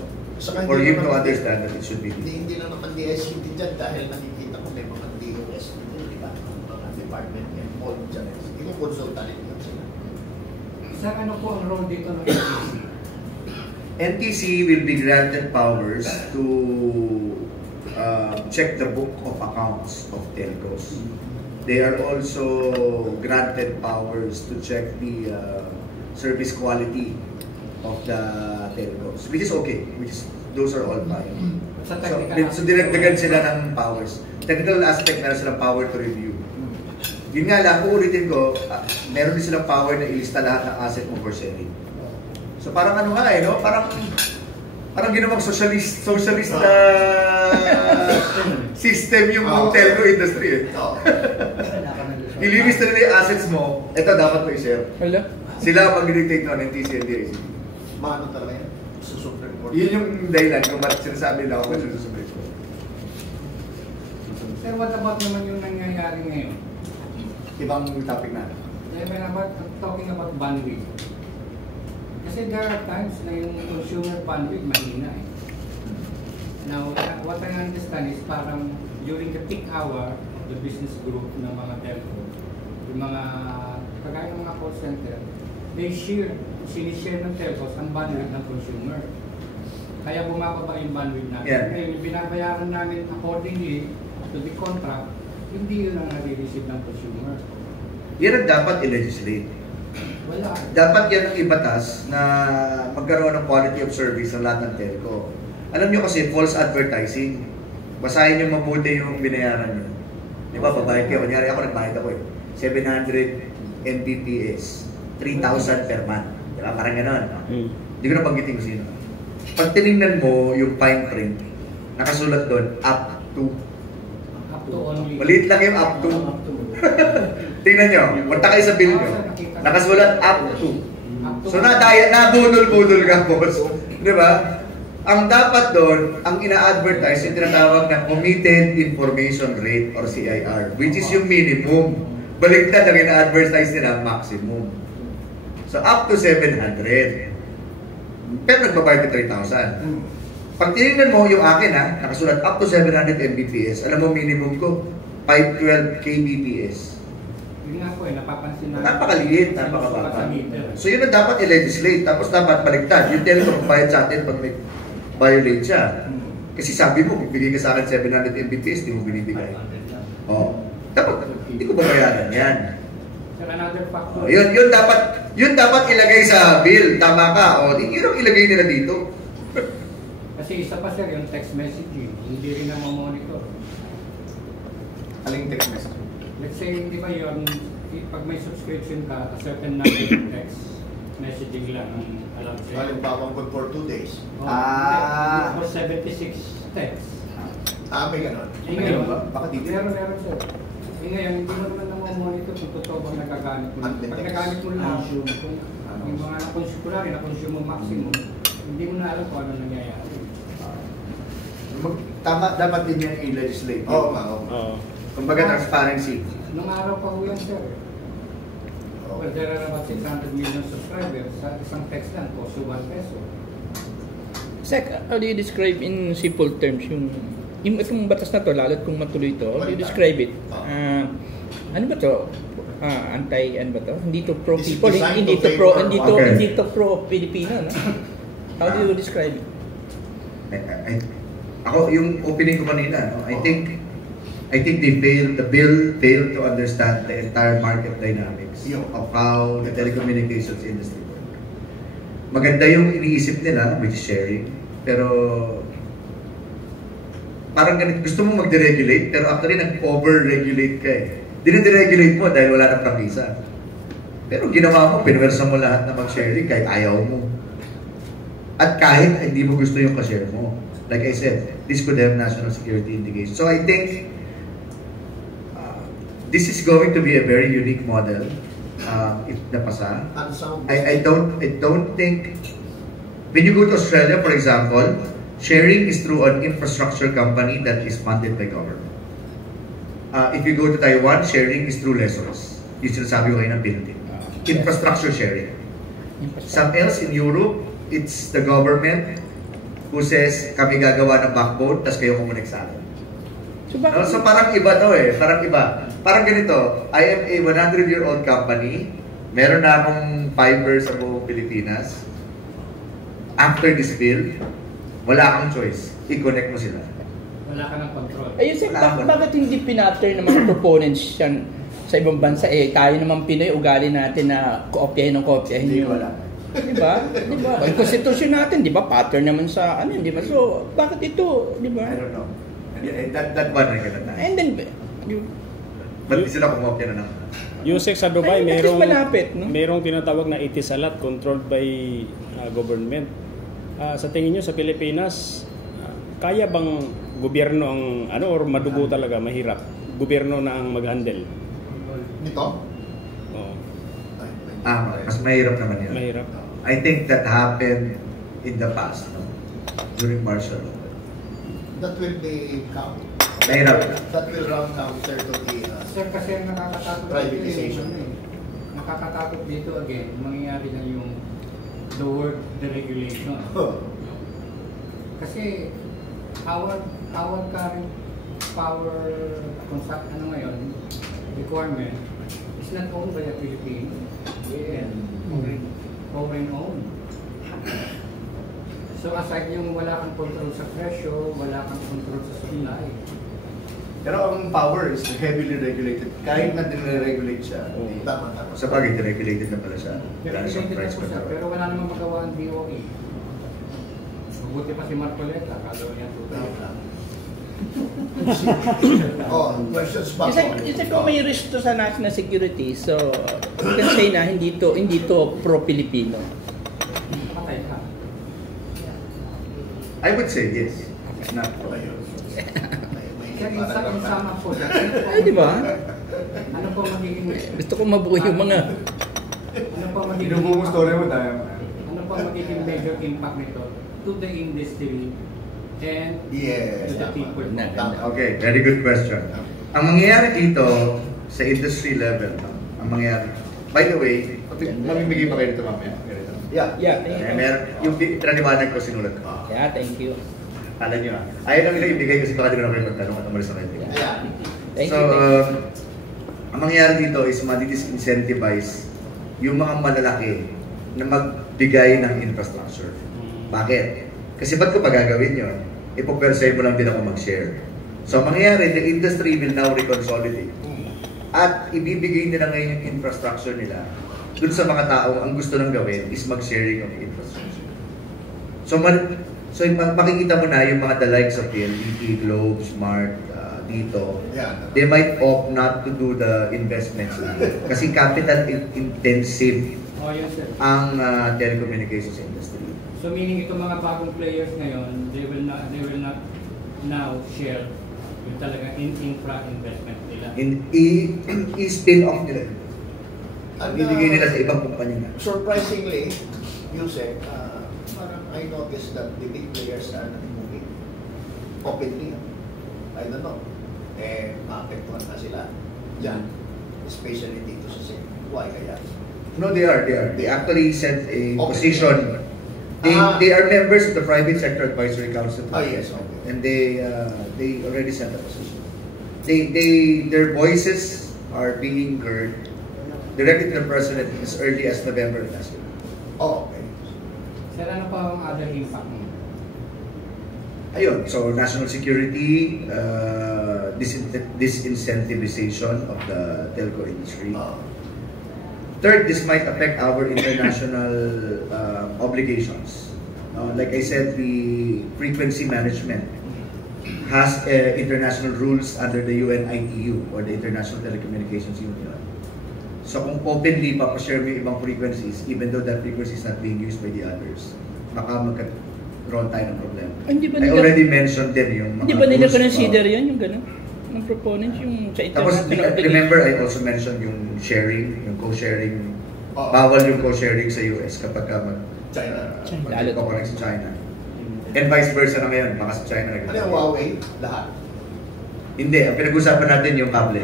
for him to understand that it should be. Hindi lang naman DSCD dyan dahil nakikita ko may mga DOS di ba? Mga department yan. All dyan. Ikukonsultanin lang sila. Sir, ano po ang role dito ng NTC? NTC will be granted powers to check the book of accounts of telcos. They are also granted powers to check the service quality of the telcos, which is okay. Those are all fine. So dinagdagan sila ng powers. Technical aspect, meron silang power to review. Yun nga lang, uulitin ko, meron din silang power na ilista lahat ng asset mo for selling. So parang ano nga no? Parang ginawang socialist system yung telco industry eh. Ilinis na nila yung assets mo, ito dapat mo i-share. Wala. Sila mag-dictate ng NTC and DICT. Maano talaga yan? Sa Supreme Court. Yun yung dahilan kung bakit sinasabi nila ako sa Supreme Court. Sir, what about naman yung nangyayari ngayon? Ibang topic na. Talking about bandwidth. Kasi there are times na yung consumer bandwidth mahina eh. Now, what I understand is parang during the peak hour of the business group ng mga telco, yung mga kagaya ng mga call center, sinishare ng telcos ang bandwidth ng consumer. Kaya bumababa yung bandwidth namin. Yeah. Yung binabayaran namin accordingly to the contract, hindi yun ang nare-receive ng consumer. Yan ang dapat i-legislate. Wala. Dapat yan ang ibatas na magkaroon ng quality of service ng lahat ng telco. Alam nyo kasi, false advertising. Basahin nyo mabuti yung binayaran nyo. Di ba, babayad kayo. Kunyari ako, nagbayad ako eh. 700 Mbps, 3,000 per month. Di ba, parang gano'n. Hindi ko na banggitin kung sino. Pag tinignan mo yung fine print, nakasulat doon, up to. Up to only. Maliit lang yung up to. Tingnan nyo, punta kayo sa bill nyo. Nakasulat up to. So nabudol-budol ka, boss. Di ba? Ang dapat doon, ang ina-advertise yung tinatawag na Committed Information Rate or CIR, which is yung minimum. Baliktad ang ina-advertise nila, maximum. So So up to 700. Pero nagbabayad ka 3,000. Pag tinignan mo yung akin nakasulat up to 700 Mbps. Alam mo minimum ko 512 kbps. Yun nga po napapansin na. Napakaliit, napakababa. So yun ang dapat i-legislate. Tapos dapat baliktad. Yung telecom bayad sa atin pag may violate siya. Kasi sabi mo, bibigay ka sa akin 700 Mbps, di mo binibigay. Dapat, hindi ko babayaran yan. Another factor. Yun dapat ilagay sa bill. Tama ka. Yun ang ilagay nila dito. Kasi isa pa sir, yung text messaging, hindi rin na monitor. Aling text message? Let's say, di ba yun, pag may subscription ka, a certain number of text messaging lang ang alam sa'yo. Halimbawa good for 2 days. For 76 texts. May ganon. Ngayon, Baka dito. Meron sir. Ngayon, hindi mo naman monitor kung totoo bang nagagamit mo. Pag nagamit mo lang, kung yung mga na-consume mo maximum, hindi mo na alam kung ano nangyayari. Tama, dapat din yan i-legislate. Kumbaga transparency. Nung araw pa ho yan, sir. Well, there are about 600 million subscribers. Sa isang text lang, cost 1 peso. Sec, how do you describe in simple terms yung itong batas na to, lalo't kung matuloy to, how do you describe it? Ano ba to? Ano ba to? Hindi to pro people, hindi to pro Filipino, no? How do you describe it? Ako, yung opening ko kanina, I think the bill failed to understand the entire market dynamics of how the telecommunications industry works. Maganda yung iniisip nila, which is sharing, pero parang ganito, gusto mo mag-deregulate, pero actually nag-over-regulate ka eh. Dine-deregulate mo dahil wala nang prangisa. Pero ginawa mo, pinwersa mo lahat na mag-sharing kahit ayaw mo. At kahit hindi mo gusto yung ka-share mo. Like I said, this could have national security indications. So I think this is going to be a very unique model if napasa. I don't think when you go to Australia, for example, sharing is through an infrastructure company that is funded by government. If you go to Taiwan, sharing is through lessors. Yung sinasabi ko kayo ng building. Infrastructure sharing. Some else in Europe, it's the government who says, kami gagawa ng backbone, tapos kayo kumonek sa akin. So parang iba to eh. Parang ganito, I am a 100-year-old company. Meron na akong fiber sa buong Pilipinas. After this bill, wala kang choice. I-connect mo sila. Wala ka ng control. Ayun sir, bakit hindi pinatter ng mga proponents yan sa ibang bansa? Tayo naman Pinoy, ugali natin na kopyahin Hindi yung... wala. Diba? Ang konstitusyon natin, diba? Pattern naman sa ano, diba? So, bakit ito? Diba? I don't know. That one I cannot answer. And then, Ba't di sila kumopya na lang? Yusek sa Dubai, Ay, malapit, no? merong tinatawag na itisalat controlled by government. Sa tingin nyo sa Pilipinas, kaya bang gobyerno ang or madugo talaga, mahirap? Gobyerno na ang mag-handle? Ito? Oo. Mas mahirap naman yun. Mahirap. I think that happened in the past, no? During martial law. That will be Mahirap. That will run counter to the Sir, kasi nakakatakot privatization. Nakakatakot dito again, mangyayari na yung lower the regulation. Kasi our current power requirement is not owned by a Filipino. Yeah. Foreign owned. So aside yung wala kang control sa presyo, wala kang control sa supply. Pero ang power is heavily regulated. Kahit na dinre-regulate siya. Tama. Sa bagay, deregulated na pala siya. Regulated na po siya, pero wala namang magawa ang DOE. Mabuti pa si Marcoleta, kalaw niya tutulog lang. Questions pa po. Isa kung may risk to sa national security, so you can say na hindi to pro-Pilipino. Patay ka. I would say yes. It's not pro. Sama po. Ay, di ba? Ano po magiging... Gusto ko mabuo yung mga... Ano po magiging... Inubo mo story mo tayo. Ano po magiging major impact nito to the industry and to the people? Okay, very good question. Ang mangyayari dito sa industry level, ang mangyayari, by the way, Mamimigay pa kayo nito mamaya. Ganito. Yeah. Yeah, thank you. Yung pinaniwanag ko sinulat ko. Yeah, thank you. Kala nyo ayaw lang nila ibigay kasi baka di ko na kayo magtanong at umalis na kayo. Yeah. Thank So, you. ang mangyayari dito is madi-disincentivize yung mga malalaki na magbigay ng infrastructure. Bakit? Kasi ba't ko pa gagawin yun? Ipo-perceive mo lang din ako mag-share. So, ang mangyayari, the industry will now reconsolidate. At ibibigay nila ngayon yung infrastructure nila dun sa mga taong ang gusto nang gawin is mag-sharing of infrastructure. So, makikita mo na yung mga the likes of PLDT, Globe, Smart, dito, they might opt not to do the investments kasi capital intensive Yes, sir. ang telecommunications industry. So meaning itong mga bagong players ngayon, they will not now share yung talaga infra investment nila. I-spin off nila. And, Ibigay nila sa ibang kumpanya na. Surprisingly, Yusek, parang I noticed that the big players are not moving openly. I don't know. Maapektuhan na sila dyan. Especially dito sa SIM. Why kaya? No, they are. They actually sent a Okay. position. They are members of the Private Sector Advisory Council. Yes, okay. And they already sent a position. Their voices are being heard directly to the President as early as November last year. Oh, okay. Sir, ano pa ang other impact mo? Ayun, so national security, disincentivization of the telco industry. Third, this might affect our international obligations. Like I said, the frequency management has international rules under the UN ITU or the International Telecommunications Union. So kung openly pa-share mo yung ibang frequencies, even though that frequency is not being used by the others, baka magkaroon tayo ng problema. Hindi ba I already mentioned din yung mga Hindi ba nila rules consider about- yun, yung gano'n? Ng proponents, yung sa Tapos, international obligation? remember, I also mentioned yung sharing, yung co-sharing. Oh. Bawal yung co-sharing sa US kapag ka China. mag-connect sa China. And vice versa na ngayon, baka sa China. Ano yung Huawei? Lahat? Hindi, ang pinag-usapan natin yung cable.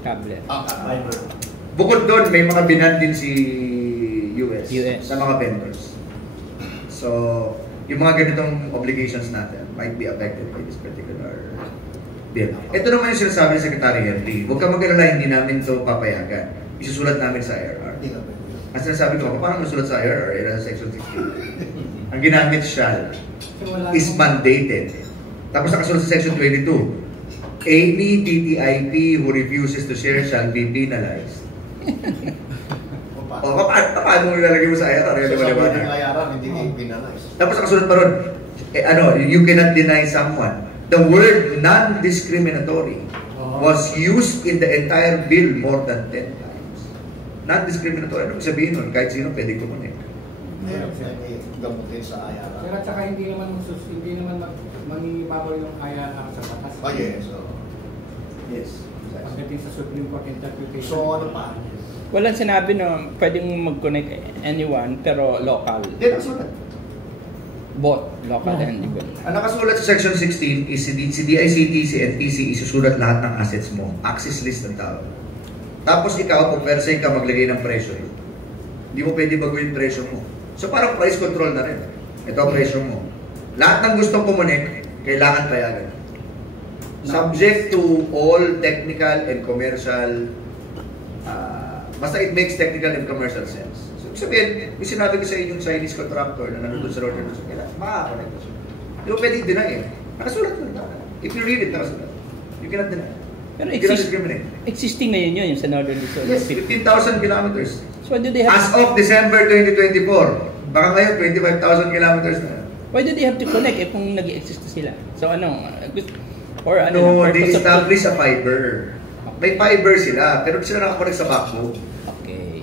Cable. Fiber. Bukod doon, may mga binan din si US, US. na mga vendors. So, yung mga ganitong obligations natin might be affected by this particular bill. Ito naman yung sinasabi ni Secretary Henry. Huwag ka mag-alala, hindi namin ito papayagan. Isusulat namin sa IRR. Hindi na pwede. Ang sinasabi ko, paano masulat sa IRR? Sa Section 16. Ang ginamit shall is mandated. Tapos nakasulat sa Section 22. Any TTIP who refuses to share shall be penalized. O, paano mo nilalagay mo sa IRR? So, Di ba, sa di ba? pwedeng layaran, hindi kayo pinalize. Tapos nakasunod pa ron, you cannot deny someone. The word non-discriminatory was used in the entire bill more than 10 times. Non-discriminatory, ano sabihin nun? Kahit sino pwede kumonek. Hindi gamutin sa IRR. Pero at saka hindi naman mangibabaw yung IRR sa batas. Oh, yes. Yes. Pagdating sa Supreme Court interpretation. So, ano pa? Walang sinabi na pwedeng mag-connect anyone, pero local. Hindi, nakasulat. Both local and local. Ang nakasulat sa Section 16 is si DICT, si NTC, isusulat lahat ng assets mo. Access list ng tao. Tapos ikaw, kung per se ka maglagay ng presyo, hindi mo pwede baguhin presyo mo. So parang price control na rin. Ito ang presyo mo. Lahat ng gustong kumunik, kailangan payagan. Subject to all technical and commercial, basta it makes technical and commercial sense. So sabihin, may sinabi ko sa inyo yung Chinese contractor na nandun sa Northern Luzon, kailangan makakonect ko siya. Hindi mo pwede i-deny eh. Nakasulat mo. If you read it, nakasulat. You cannot deny. Pero You cannot discriminate. existing na yun yung sa Northern Luzon. Yes, 15,000 kilometers. So why do they have As of December 2024, baka ngayon 25,000 kilometers na. why do they have to connect if kung nag-exist na sila? So ano, or ano, No, lang, they purpose of- establish a fiber. May fiber sila, pero sila nakakonect sa backbone. Okay.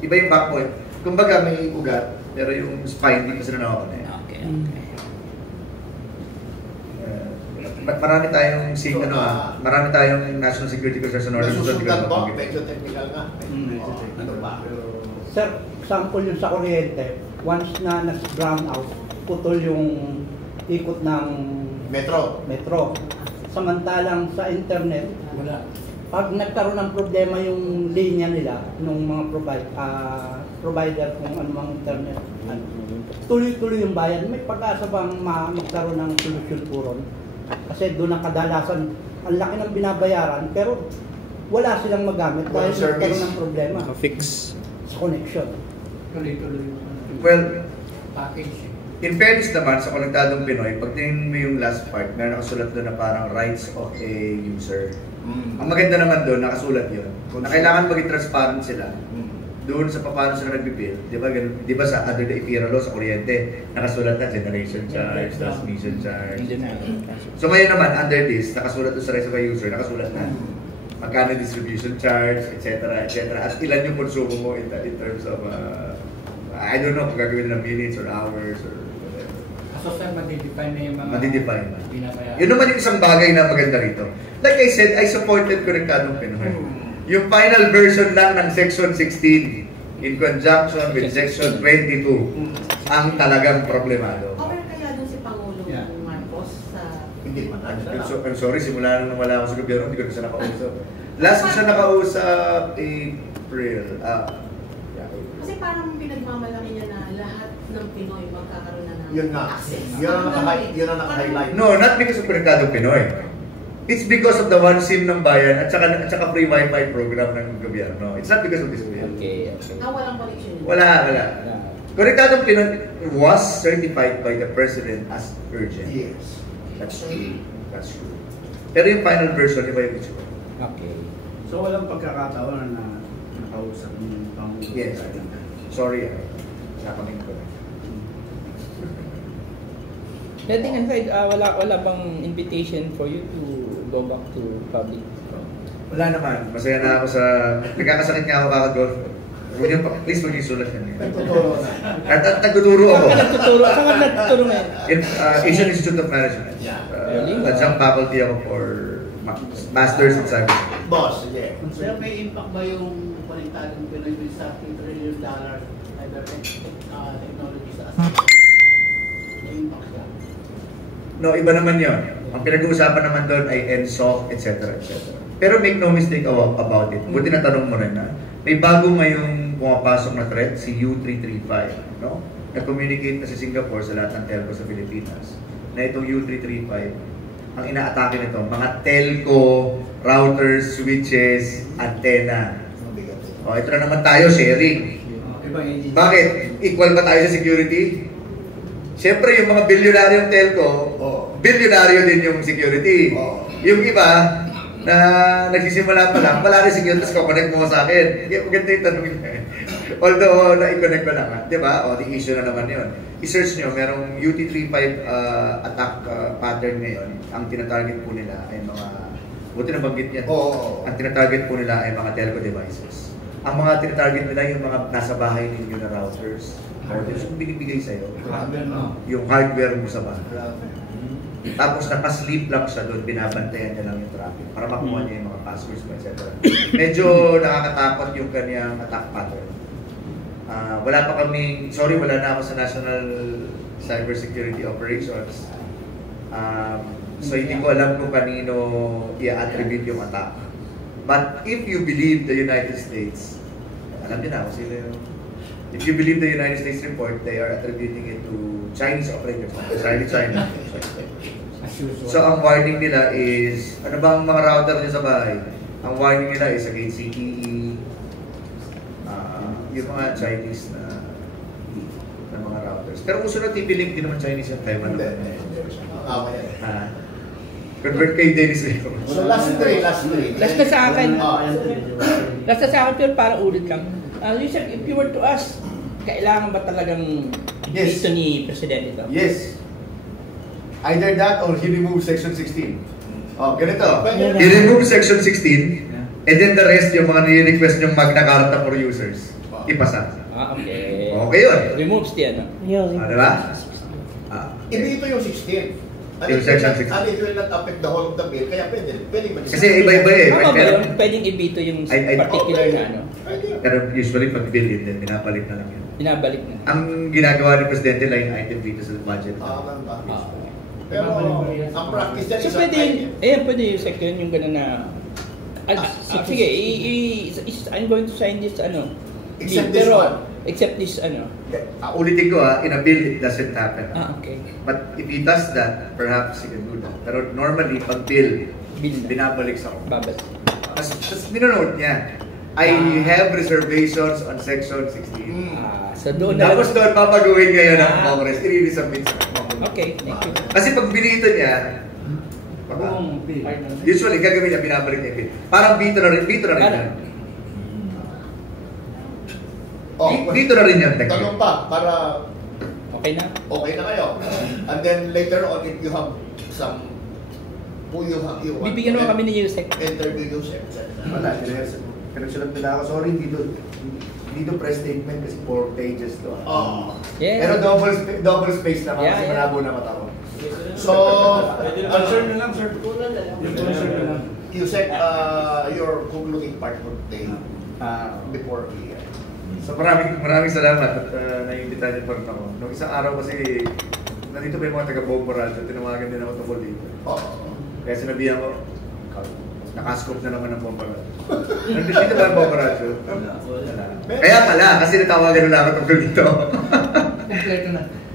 Iba yung backbone. Kumbaga may ugat, pero yung spine hindi pa sila nakakonect. Okay. Marami tayong marami tayong national security concerns sa Northern Luzon. Nasusundan po, medyo technical nga. Ano ba? Sir, sample yung sa kuryente, once na nag-brown out, putol yung ikot ng Metro. metro. Samantalang sa internet, Wala. pag nagkaroon ng problema yung linya nila, nung mga provider kung ano mang internet, tuloy-tuloy yung bayan, may pag-asa bang magkaroon ng solusyon po ron? Kasi doon ang kadalasan, ang laki ng binabayaran, pero wala silang magamit dahil nagkaroon ng problema Fix. sa connection. Tuloy-tuloy yung Well, package. in fairness naman sa Konektadong Pinoy, pag tingin mo yung last part na nakasulat doon na parang rights of a user. Ang maganda naman doon, nakasulat yun. Na kailangan maging transparent sila doon sa paano sila nagbibill. Di ba sa other the IPIRA law sa kuryente, nakasulat na generation charge, transmission charge. So ngayon naman, under this, nakasulat doon sa rights of a user, nakasulat na magkano distribution charge, etc. etc. At ilan yung konsumo mo in terms of, I don't know kung gagawin ng minutes or hours or whatever. So sir, madidefine na yung mga Madidefine na. binabayaran. Yun naman yung isang bagay na maganda rito. Like I said, I supported Konektadong Pinoy. Yung final version lang ng Section 16 in conjunction with Section 22 ang talagang problemado. Aware kaya dun si Pangulo Marcos sa... Hindi man. I'm sorry, simula nung wala ako sa gobyerno, hindi ko na siya nakausap. Last ko siya nakausap, April. Kasi parang pinagmamalaki niya na lahat ng Pinoy magkakaroon na ng Yun nga. access. Yun ang naka-highlight. No, not because of Konektadong Pinoy. It's because of the one SIM ng bayan at saka free wifi program ng gobyerno. It's not because of this gobyerno. Okay. Walang connection. Wala. Konektadong Pinoy was certified by the President as urgent. Yes. That's true. Pero yung final version, iba yung issue. Okay. So walang pagkakataon na nakausap ng Pangulo? Yes. Sorry, nakaming ko na. Letting aside, wala bang invitation for you to go back to public? Wala naman. Masaya na ako sa... Nagkakasakit nga ako kakagolf. Please huwag yung sulat yan. Nagtuturo na. At nagtuturo ako. Saan nagtuturo na In Asian Institute of Management. Really? Adjunct faculty ako for Masters in Cybersecurity. Boss, sige. Sir, may impact ba yung Konektadong Pinoy with sa $3 trillion either technology sa asset? May impact siya? No, iba naman yon. Ang pinag-uusapan naman doon ay NSOC, etc. etc. Pero make no mistake about it. Buti na tanong mo rin na may bago ngayong pumapasok na threat, si U335. No? Nag-communicate na si Singapore sa lahat ng telco sa Pilipinas na itong U335, ang inaatake nito, mga telco, routers, switches, antenna. O, ito na naman tayo, sharing. Bakit? Equal ba tayo sa security? Siyempre, yung mga bilyonaryong telco, bilyonaryo din yung security. Yung iba, na nagsisimula pa lang, wala rin security, tapos connect mo sa akin. Hindi, maganda yung tanong niya. Although, na-connect ko lang. Diba? O, the issue na naman yun. I-search nyo, merong UT35 attack pattern ngayon. Ang tinatarget po nila ay mga, buti na banggit yan. Ang tinatarget po nila ay mga telco devices. Ang mga tinatarget nila yung mga nasa bahay ninyo na routers. Routers yung binibigay sa'yo. Yung hardware mo sa bahay. Tapos nakasleep lang siya doon, binabantayan niya lang yung traffic para makuha niya yung mga passwords mo, etc. Medyo nakakatakot yung kanyang attack pattern. Wala pa kami, sorry, wala na ako sa National Cybersecurity Operations. So hindi ko alam kung kanino i-attribute yung attack. But if you believe the United States, alam niyo na ako sila yung... If you believe the United States report, they are attributing it to Chinese operators, China. So ang warning nila is, ano ba ang mga router niya sa bahay? Ang warning nila is against CTE, yung mga Chinese na mga routers. Pero uso na TP-Link, din naman Chinese yung Taiwan naman. Convert kay Dennis Leo. So last three. Last na sa akin. Last na sa akin, pero para ulit lang. Listen, if you were to ask, kailangan ba talagang dito ni Presidente ito? Yes. Either that or he removes Section 16. Oh, ganito. He removes Section 16 and then the rest yung mga nire-request yung Magna Carta for users. Ipasa. Okay. Okay yun. Removes diyan. Diba? Ito yung 16. Yung Section 16. And it will not affect the whole of the bill. Kaya pwede ba? Kasi iba-iba eh. Tama ba yun? Pwedeng ibito yung particular na ano? Pero usually pag bill yun din, binabalik na lang yun. Binabalik na. Ang ginagawa ni Presidente line item dito sa budget. Pero ang practice yan so pwede yung second yung gano'n na Sige, I'm going to sign this Except bill, this one. Except this Ulitin ko in a bill it doesn't happen. okay. But if he does that, perhaps he can do that. Pero normally, pag bill, Bill na. binabalik sa ako. Babas. Tapos ninonote niya, I have reservations on section 16. So doon na. Tapos doon, papaguhin ngayon ng Congress, i-resubmit sa Congress. Okay, thank you. Kasi pag binito niya, usually, gagawin niya, binabalik niya yung bill. Parang bito na rin yan. Dito na rin yan. Tanong pa, para Okay na? okay na kayo. And then later on, if you have some, you want Bibigyan naman kami ni Yusek. interview Yusek. Wala, pinagsulat nila ako. Sorry, dito press statement kasi 4 pages to. Yeah. Pero double space naman kasi Yeah. malabo na mata ko. So, Answer na lang, sir. Yusek, your concluding part for today before we So maraming salamat at naiimbitahan niyo pa rin ako. Nung isang araw kasi, nandito pa yung mga taga-Bombo Radio, tinawagan din ako tungkol dito. Kaya sinabihan ko, nakaskop na naman ng Bombo Radio. Nandito ba ang Bombo Radio? Kaya pala, kasi natawagan nila ako tungkol dito.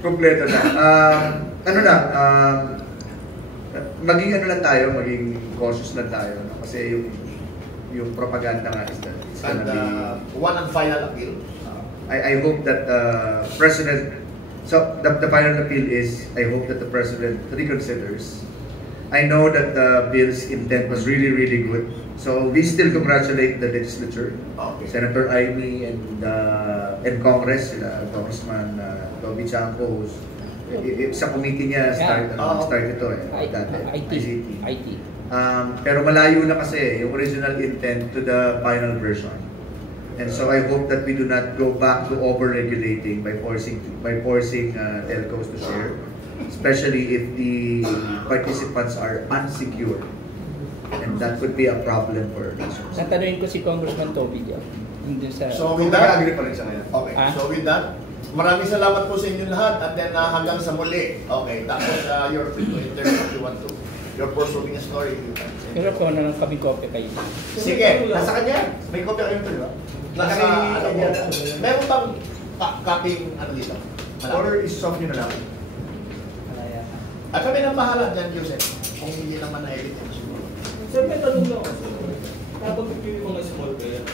Kompleto na. Maging lang tayo, maging cautious lang tayo. No? Kasi yung propaganda nga is that it's gonna be... one and final appeal. I hope that President... So, the final appeal is, I hope that the President reconsiders. I know that the bill's intent was really, really good. So, we still congratulate the legislature. Okay. Senator Amy and Congress, Congressman Toby Chanco, who's sa committee niya start ito IT. Pero malayo na kasi yung original intent to the final version. And so I hope that we do not go back to over-regulating by forcing telcos to share, especially if the participants are unsecured. And that could be a problem for nations. Tatanungin ko si Congressman Toby diyan. So with that, agree pa rin siya ngayon. okay. So with that, maraming salamat po sa inyong lahat and then hanggang sa muli. Okay, tapos you're free to interview if you want to. You're pursuing a story. Pero kung ano lang kami kopya kayo. Sige, Nasa kanya. May kopya kayo ito, di ba? nasa ano mo. Meron bang copying ano dito? Or isosoft nyo na lang. Kami nang bahala dyan, Yusek. Kung hindi naman na-edit yan siguro. Sir, may tanong lang ako. Kapag yung mga small player,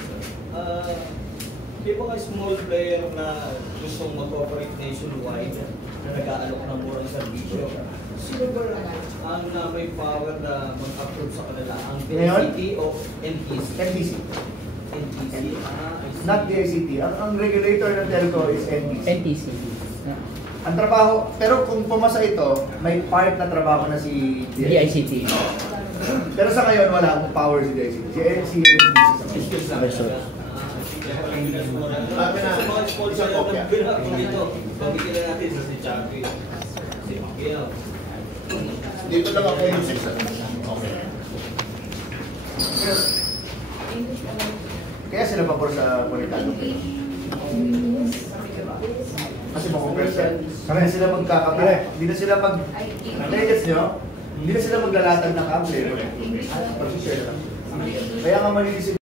yung mga small player na gustong mag-operate nationwide na nag-aalok ng murang serbisyo, sino ba ang may power na mag-approve sa kanila? Ang DICT o NTC? NTC. NTC. Not DICT. Ang regulator ng telco is NTC. NTC. Ang trabaho, pero kung pumasa ito, may part na trabaho na si DICT. Pero sa ngayon, wala akong power si DICT. Si NTC sa ngayon. Sa mga small player na bilhag dito, pagkikilan natin si Chapi, si Makiel. Dito lang ako yung 6. Okay. Kaya sila pabor sa konektado. Kasi makumpirsa. Kaya sila magkakapire. Hindi na sila nagigets nyo? Hindi na sila maglalatag ng kable. Pag-share lang. Kaya nga manilisip